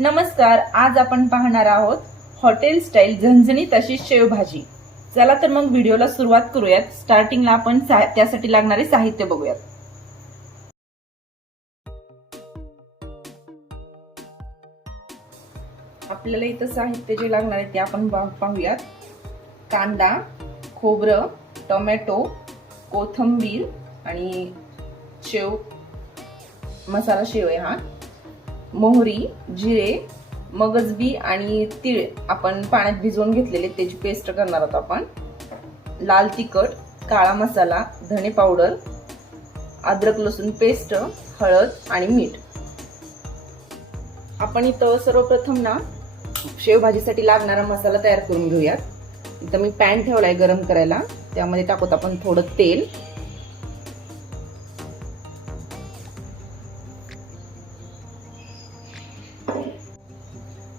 नमस्कार, आज आपण पाहणार आहोत हॉटेल स्टाईल झणझणीत अशी शेवभाजी। चला तर मग व्हिडिओला सुरुवात करूयात। स्टार्टिंगला आपण त्यासाठी लागणारे साहित्य बघूयात। आपल्याला इथं साहित्य जे लागणार आहे ते आपण पाहूयात। कांदा, खोबरं, टोमॅटो, कोथिंबीर आणि शेव, मसाला शेव आहे हा, मोहरी, जिरे, मगजबी आणि तीळ आपण पाण्यात भिजवून घेतलेले त्याची पेस्ट करणार आहोत आपण। लाल तिखट, काळा मसाला, धने पावडर, अद्रक लसूण पेस्ट, हळद आणि मीठ। आपण इथं सर्वप्रथम ना शेवभाजीसाठी लागणारा मसाला तयार करून घेऊयात। इथं मी पॅन ठेवलाय गरम करायला, त्यामध्ये टाकूत आपण थोडं तेल।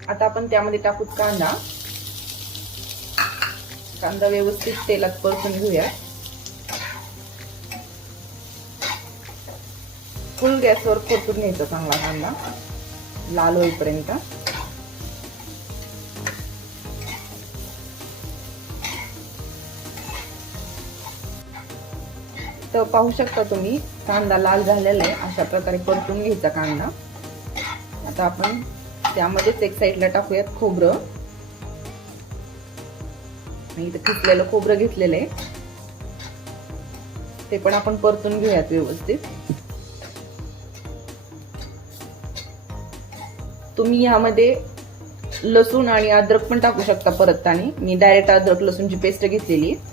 आता आपण त्यामध्ये टाकूत कांदा। कांदा व्यवस्थित तेलात परतून घेऊया। फुल गॅसवर परतून घ्यायचा चांगला कांदा लाल होईपर्यंत। तर पाहू शकता तुम्ही कांदा लाल झालेला आहे, अशा प्रकारे परतून घ्यायचा कांदा। आता आपण त्यामध्येच एक साईडला टाकूयात खोबरं। आणि इथं किसलेलं खोबरं घेतलेलं आहे, ते पण आपण परतून घेऊयात व्यवस्थित। तुम्ही यामध्ये लसूण आणि अद्रक पण टाकू शकता परतताना। मी डायरेक्ट अद्रक लसूणची पेस्ट घेतलेली आहे।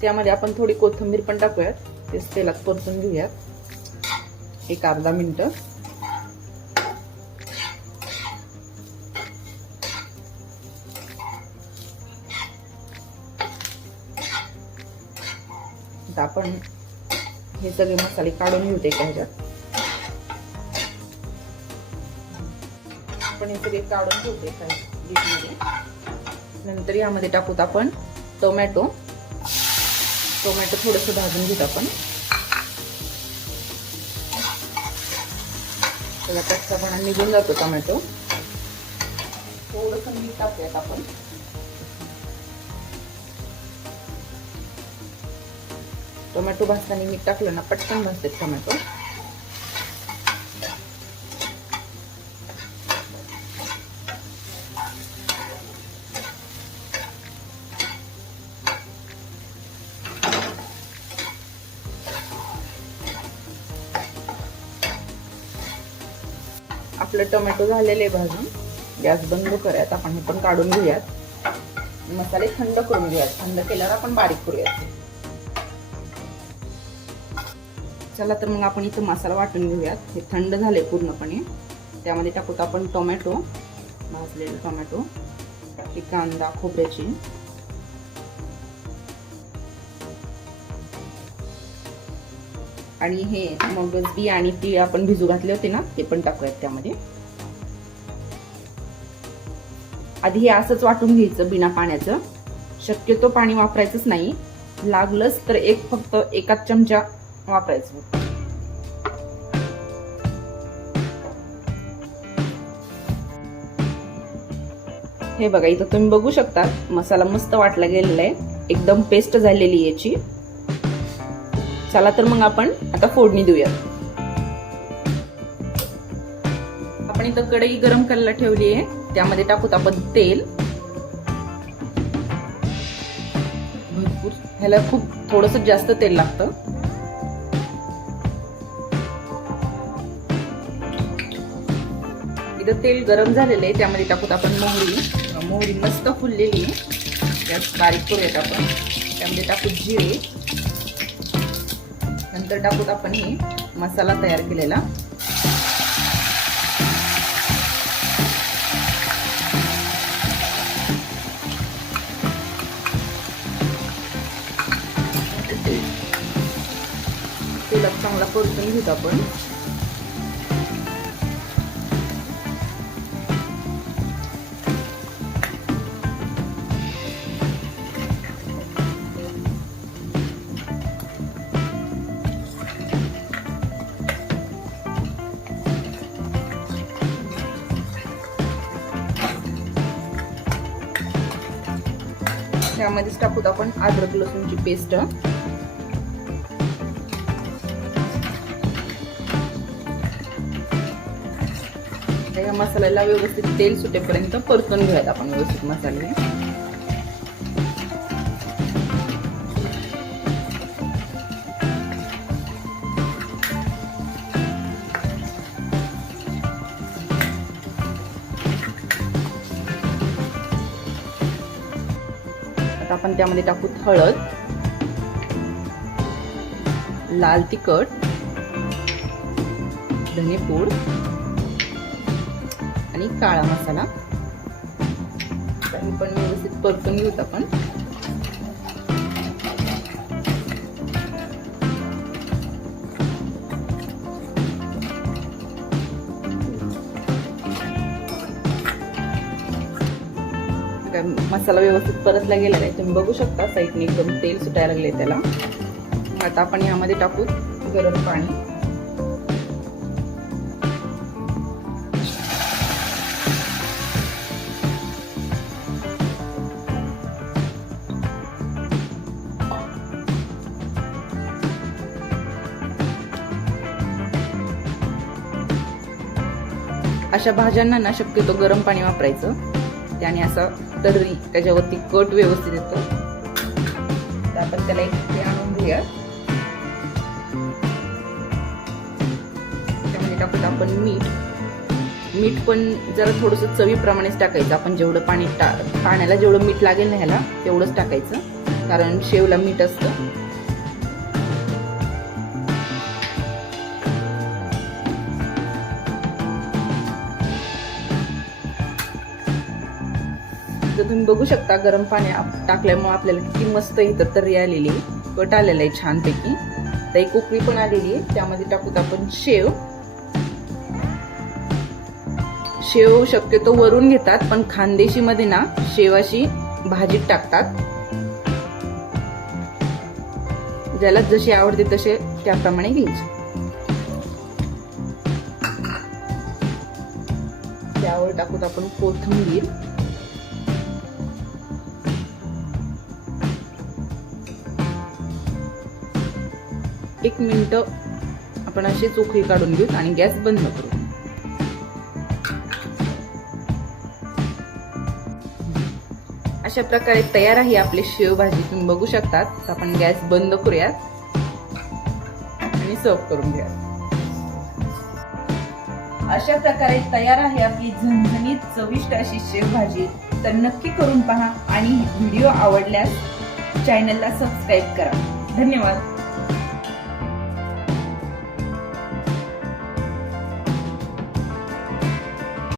त्यामध्ये आपण थोडी कोथिंबीर पण टाकूयात, तेच तेलात परतून घेऊयात एक अर्धा मिनिट। आता आपण हे सगळे मसाले काढून घेऊ एका ह्याच्यात। आपण हे सगळे काढून घेऊ एका डिशमध्ये। नंतर यामध्ये टाकूत आपण टोमॅटो। टोमॅटो थोडंसं भाजून घेत आपण, त्याला कच्चापणा निघून जातो टोमॅटो। थोडंसं मीठ टाकूयात आपण। टोमॅटो भाजताना मीठ टाकलं ना पटकन भाजते टोमॅटो। आपलं टोमॅटो झालेले भाजून, गॅस बंद करूयात। आपण हे पण काढून घेऊयात। मसाले थंड करून घेऊयात, थंड केल्यावर आपण बारीक करूयात। चला तर मग आपण इथं मसाला वाटून घेऊयात। हे थंड झाले पूर्णपणे। त्यामध्ये टाकूत आपण टोमॅटो, भाजलेले टोमॅटो, कांदा, खोबऱ्याची, आणि हे मगजबी आणि तीळ आपण भिजू घातले होते ना, ते पण टाकूयात त्यामध्ये। आधी हे असंच वाटून घ्यायचं बिना पाण्याचं। शक्यतो पाणी वापरायचंच नाही, लागलंच तर फक्त एकाच चमचा वापरायचं। हे बघा, इथं तुम्ही बघू शकता मसाला मस्त वाटला गेलेला आहे, एकदम पेस्ट झालेली याची। चला तर मग आपण आता फोडणी देऊया। आपण इथं कढई गरम करायला ठेवली आहे, त्यामध्ये टाकूत आपण तेल भरपूर। ह्याला खूप थोडंसं जास्त तेल लागतं। इथं तेल गरम झालेलं आहे, त्यामध्ये टाकूत आपण मोहरी। मोहरी मस्त फुललेली आहे, त्यात बारीक करूयात आपण। त्यामध्ये टाकूत जिरे, नंतर टाकूत आपण हे मसाला तयार केलेला। तेलात चांगला परतून घेतो आपण। यामध्येच टाकूत आपण अद्रक लसूणची पेस्ट. या मसाल्याला व्यवस्थित तेल सुटेपर्यंत परतून घेऊयात आपण व्यवस्थित मसाले. आता आपण त्यामध्ये टाकू हळद, लाल तिखट, धनेपूड आणि काळा मसाला. पण व्यवस्थित परतून घेऊत आपण. मसाला व्यवस्थित परतला गेलेला आहे, तुम्ही बघू शकता साईडने एकदम तेल सुटायला लागले त्याला. आता आपण यामध्ये टाकू गरम पाणी. अशा भाज्यांना ना शक्यतो गरम पाणी वापरायचं, त्याने असं तर्री त्याच्यावरती कट व्यवस्थित येतो. तर आपण त्याला एक ते आणून घेऊया. त्यामध्ये टाकूत आपण मीठ पण जरा थोडंसं चवीप्रमाणेच टाकायचं. आपण जेवढं पाण्याला जेवढं मीठ लागेल ना ह्याला तेवढंच टाकायचं, कारण शेवला मीठ असतं. तर तुम्ही बघू शकता गरम पाणी टाकल्यामुळे आपल्याला किती मस्त इथं तर्री आलेली, कट आलेला आहे छानपैकी. तर एक उकळी पण आलेली आहे. त्यामध्ये टाकूत आपण शेव. शेव शक्यतो वरून घेतात, पण खानदेशी मध्ये ना शेवाची भाजीत टाकतात. ज्याला जशी आवडते तसे त्याप्रमाणे घ्यायचे. त्यावर टाकूत आपण कोथिंबीर. एक मिनिट आपण अशी उकळी काढून घेऊ आणि गॅस बंद करू. अशा प्रकारे तयार आहे आपली शेवभाजी. तुम्ही बघू शकतात. आपण गॅस बंद करूयात आणि सर्व करून घ्या. अशा प्रकारे तयार आहे आपली झणझणीत चविष्ट अशी शेवभाजी. तर नक्की करून पहा आणि व्हिडिओ आवडल्यास चॅनलला सबस्क्राईब करा. धन्यवाद.